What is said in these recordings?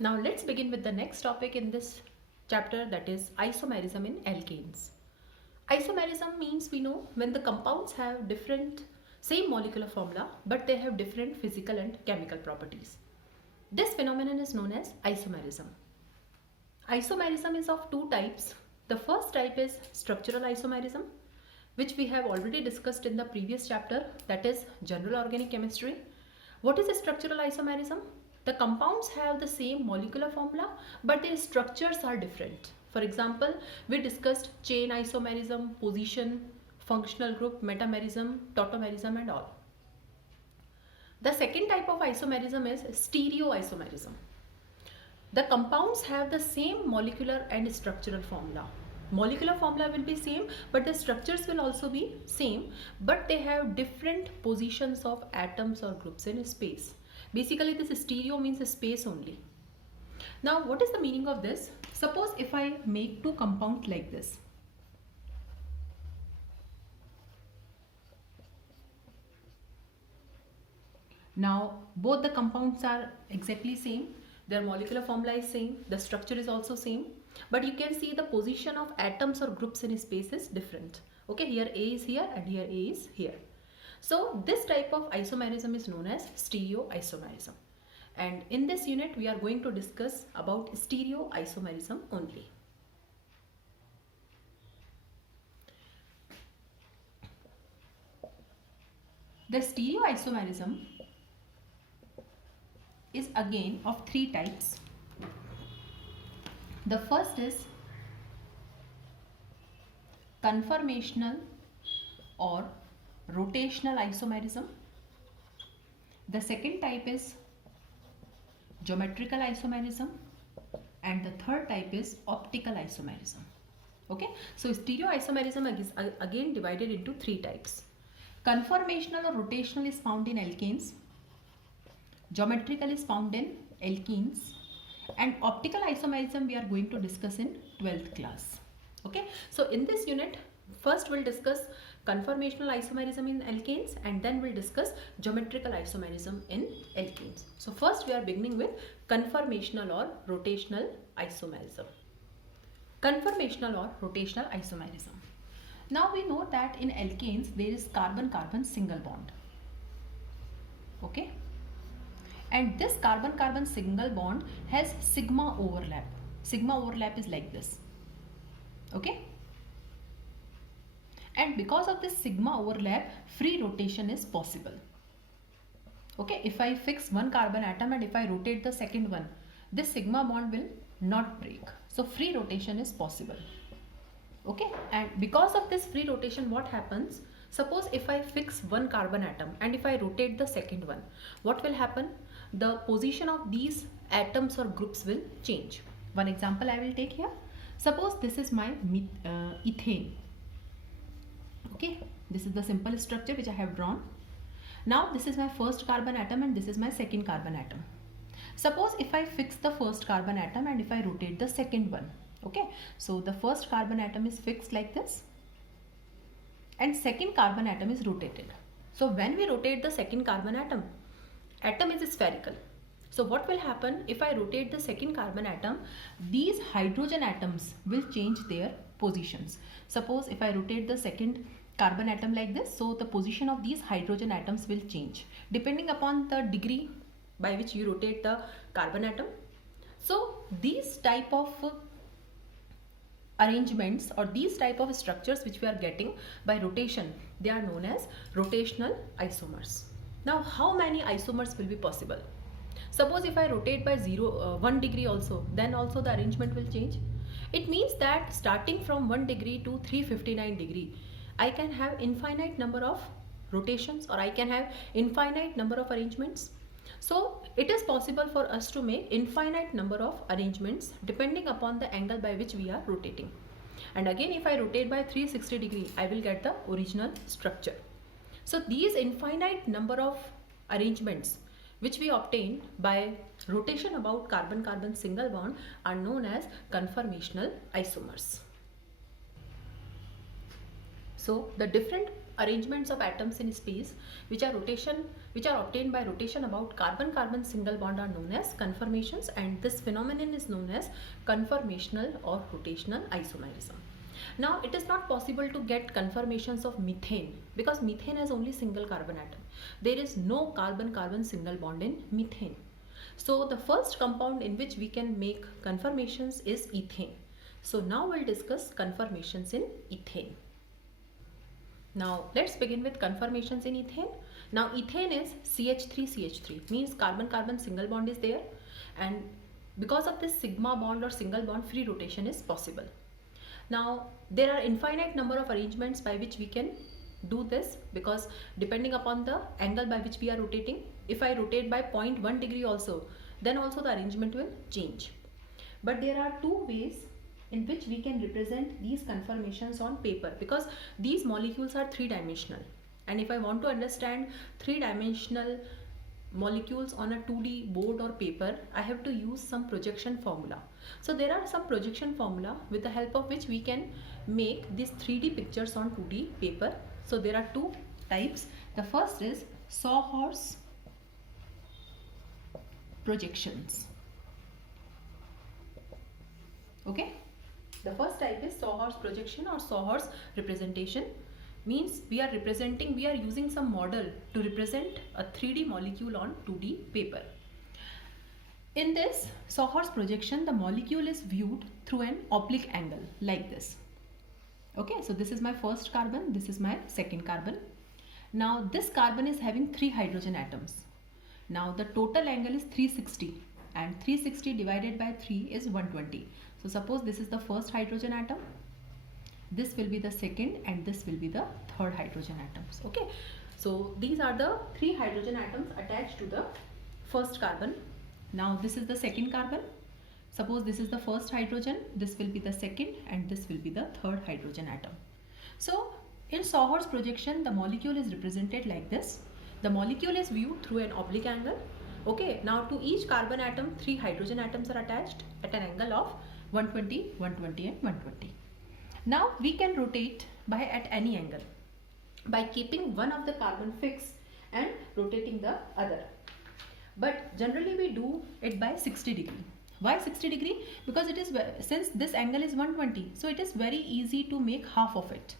Now let's begin with the next topic in this chapter, that is isomerism in alkanes. Isomerism means we know when the compounds have different same molecular formula but they have different physical and chemical properties. This phenomenon is known as isomerism. Isomerism is of two types. The first type is structural isomerism, which we have already discussed in the previous chapter, that is general organic chemistry. What is a structural isomerism? The compounds have the same molecular formula but their structures are different. For example, we discussed chain isomerism, position, functional group, metamerism, tautomerism and all. The second type of isomerism is stereoisomerism. The compounds have the same molecular and structural formula. Molecular formula will be same but the structures will also be same, but they have different positions of atoms or groups in space. Basically this stereo means space only. Now what is the meaning of this? Suppose if I make two compounds like this. Now both the compounds are exactly same, their molecular formula is same, the structure is also same, but you can see the position of atoms or groups in space is different. Okay, here A is here and here A is here. So this type of isomerism is known as stereoisomerism. And in this unit we are going to discuss about stereoisomerism only. The stereoisomerism is again of three types. The first is conformational or rotational isomerism. The second type is geometrical isomerism and the third type is optical isomerism. Okay, so stereoisomerism is again divided into three types. Conformational or rotational is found in alkanes, geometrical is found in alkenes, and optical isomerism we are going to discuss in 12th class. Okay, so in this unit first we'll discuss conformational isomerism in alkanes and then we'll discuss geometrical isomerism in alkenes. So first we are beginning with conformational or rotational isomerism. Conformational or rotational isomerism. Now we know that in alkanes there is carbon-carbon single bond. Okay, and this carbon-carbon single bond has sigma overlap. Sigma overlap is like this. Okay, and because of this sigma overlap free rotation is possible. Okay, if I fix one carbon atom and if I rotate the second one, this sigma bond will not break, so free rotation is possible. Okay, and because of this free rotation what happens, suppose if I fix one carbon atom and if I rotate the second one, what will happen? The position of these atoms or groups will change. One example I will take here. Suppose this is my ethane. Okay, this is the simple structure which I have drawn. Now this is my first carbon atom and this is my second carbon atom. Suppose if I fix the first carbon atom and if I rotate the second one. Okay, so the first carbon atom is fixed like this and second carbon atom is rotated. So when we rotate the second carbon atom is spherical. So what will happen if I rotate the second carbon atom? These hydrogen atoms will change their positions. Suppose if I rotate the second carbon atom like this, so the position of these hydrogen atoms will change depending upon the degree by which you rotate the carbon atom. So these type of arrangements or these type of structures which we are getting by rotation, they are known as rotational isomers. Now how many isomers will be possible? Suppose if I rotate by 1 degree also, then also the arrangement will change. It means that starting from 1 degree to 359 degree, I can have infinite number of rotations or I can have infinite number of arrangements. So it is possible for us to make infinite number of arrangements depending upon the angle by which we are rotating. And again if I rotate by 360 degree, I will get the original structure. So these infinite number of arrangements which we obtain by rotation about carbon-carbon single bond are known as conformational isomers. So the different arrangements of atoms in space which are obtained by rotation about carbon-carbon single bond are known as conformations, and this phenomenon is known as conformational or rotational isomerism. Now it is not possible to get conformations of methane because methane has only single carbon atom. There is no carbon-carbon single bond in methane. So the first compound in which we can make conformations is ethane. So now we'll discuss conformations in ethane. Now let's begin with conformations in ethane. Now ethane is CH3CH3, means carbon-carbon single bond is there, and because of this sigma bond or single bond, free rotation is possible. Now there are infinite number of arrangements by which we can do this, because depending upon the angle by which we are rotating, if I rotate by 0.1 degree also, then also the arrangement will change. But there are two ways in which we can represent these conformations on paper, because these molecules are three-dimensional, and if I want to understand three-dimensional molecules on a 2D board or paper, I have to use some projection formula. So there are some projection formula with the help of which we can make these 3D pictures on 2D paper. So there are two types. The first is sawhorse projections. Okay, the first type is sawhorse projection or sawhorse representation. Means we are using some model to represent a 3D molecule on 2D paper. In this sawhorse projection, the molecule is viewed through an oblique angle like this. Okay, so this is my first carbon, this is my second carbon. Now this carbon is having 3 hydrogen atoms. Now the total angle is 360, and 360 divided by 3 is 120. So suppose this is the first hydrogen atom, this will be the second, and this will be the third hydrogen atoms. Okay, so these are the 3 hydrogen atoms attached to the first carbon. Now this is the second carbon. Suppose this is the first hydrogen, this will be the second, and this will be the third hydrogen atom. So in sawhorse projection, the molecule is represented like this. The molecule is viewed through an oblique angle. Okay, now to each carbon atom, 3 hydrogen atoms are attached at an angle of 120, 120 and 120. Now we can rotate by at any angle by keeping one of the carbon fixed and rotating the other. But generally we do it by 60 degree. Why 60 degree? Because it is, since this angle is 120, so it is very easy to make half of it.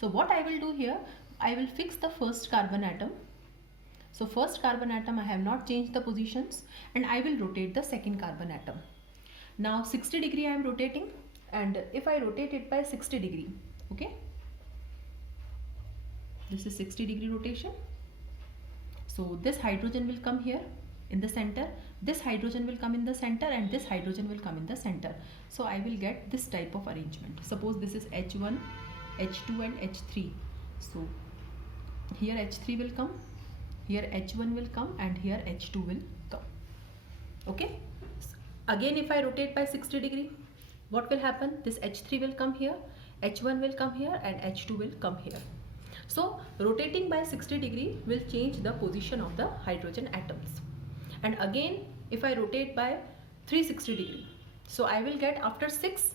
So what I will do here, I will fix the first carbon atom. So first carbon atom, I have not changed the positions, and I will rotate the second carbon atom. Now 60 degree I am rotating, and if I rotate it by 60 degree, okay, this is 60 degree rotation. So this hydrogen will come here in the center, this hydrogen will come in the center, and this hydrogen will come in the center. So I will get this type of arrangement. Suppose this is H1, H2 and H3. So here H3 will come, here H1 will come, and here H2 will come. Okay, again if I rotate by 60 degree, what will happen? This H3 will come here, H1 will come here, and H2 will come here. So rotating by 60 degree will change the position of the hydrogen atoms. And again if I rotate by 360 degree, so I will get, after 6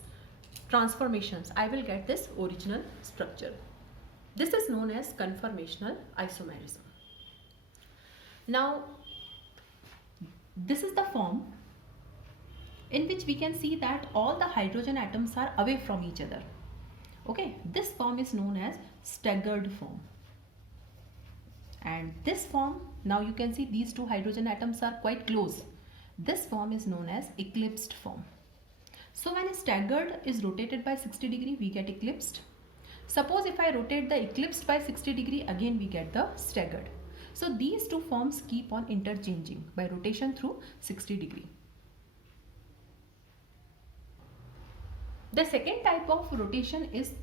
transformations, I will get this original structure. This is known as conformational isomerism. Now this is the form in which we can see that all the hydrogen atoms are away from each other. Okay, this form is known as staggered form. And this form, now you can see these 2 hydrogen atoms are quite close. This form is known as eclipsed form. So when staggered is rotated by 60 degree, we get eclipsed. Suppose if I rotate the eclipsed by 60 degree, again we get the staggered. So these 2 forms keep on interchanging by rotation through 60 degree. The second type of rotation is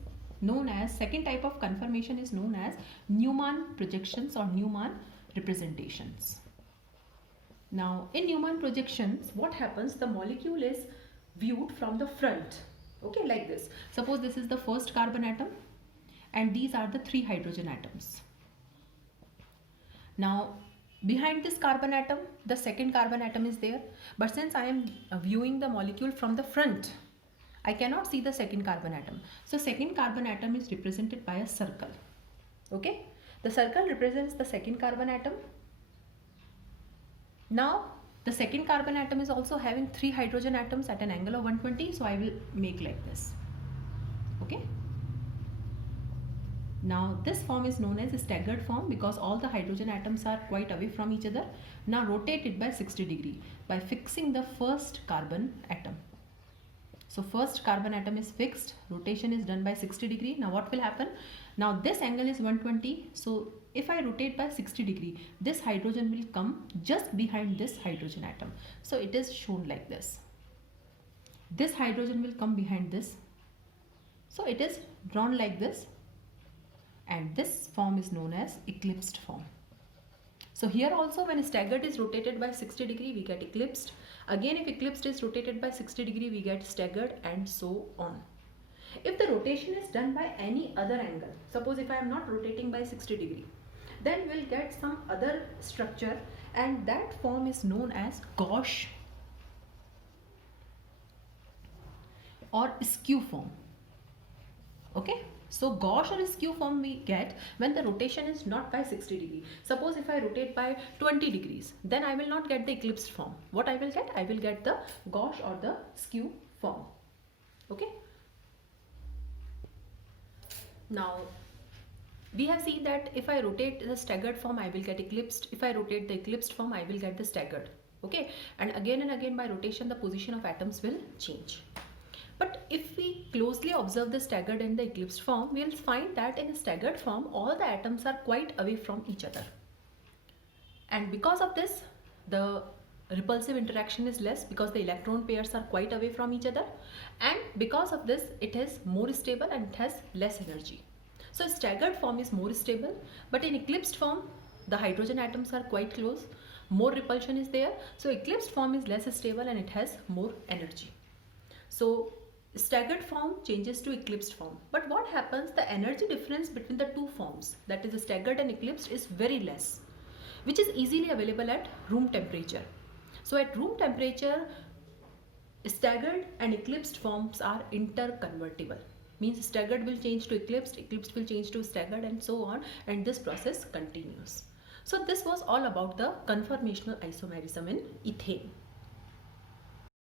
known as, second type of conformation is known as Newman projections or Newman representations. Now in Newman projections, what happens? The molecule is viewed from the front. Okay, like this. Suppose this is the first carbon atom, and these are the 3 hydrogen atoms. Now behind this carbon atom, the second carbon atom is there, but since I am viewing the molecule from the front, I cannot see the second carbon atom. So second carbon atom is represented by a circle. Okay, the circle represents the second carbon atom. Now the second carbon atom is also having 3 hydrogen atoms at an angle of 120, so I will make like this. Okay, now this form is known as a staggered form because all the hydrogen atoms are quite away from each other. Now rotate it by 60 degree by fixing the first carbon atom. So first carbon atom is fixed, rotation is done by 60 degree. Now what will happen? Now this angle is 120, so if I rotate by 60 degree, this hydrogen will come just behind this hydrogen atom. So it is shown like this. This hydrogen will come behind this. So it is drawn like this, and this form is known as eclipsed form. So here also when staggered is rotated by 60 degree, we get eclipsed. Again, if eclipsed is rotated by 60 degree, we get staggered, and so on. If the rotation is done by any other angle, suppose if I am not rotating by 60 degree, then we'll get some other structure, and that form is known as gauche or skew form. Okay, so gauche or skew form we get when the rotation is not by 60 degree. Suppose if I rotate by 20 degrees, then I will not get the eclipsed form. What I will get? I will get the gauche or the skew form. Okay, now we have seen that if I rotate the staggered form, I will get eclipsed. If I rotate the eclipsed form, I will get the staggered. Okay, and again by rotation, the position of atoms will change. But if we closely observe the staggered and the eclipsed form, we will find that in a staggered form, all the atoms are quite away from each other. And because of this, the repulsive interaction is less because the electron pairs are quite away from each other. And because of this, it is more stable and it has less energy. So staggered form is more stable, but in eclipsed form, the hydrogen atoms are quite close. More repulsion is there. So eclipsed form is less stable and it has more energy. So staggered form changes to eclipsed form. But what happens? The energy difference between the two forms, that is the staggered and eclipsed, is very less, which is easily available at room temperature. So at room temperature, staggered and eclipsed forms are interconvertible. Means staggered will change to eclipsed, eclipsed will change to staggered, and so on, and this process continues. So this was all about the conformational isomerism in ethane.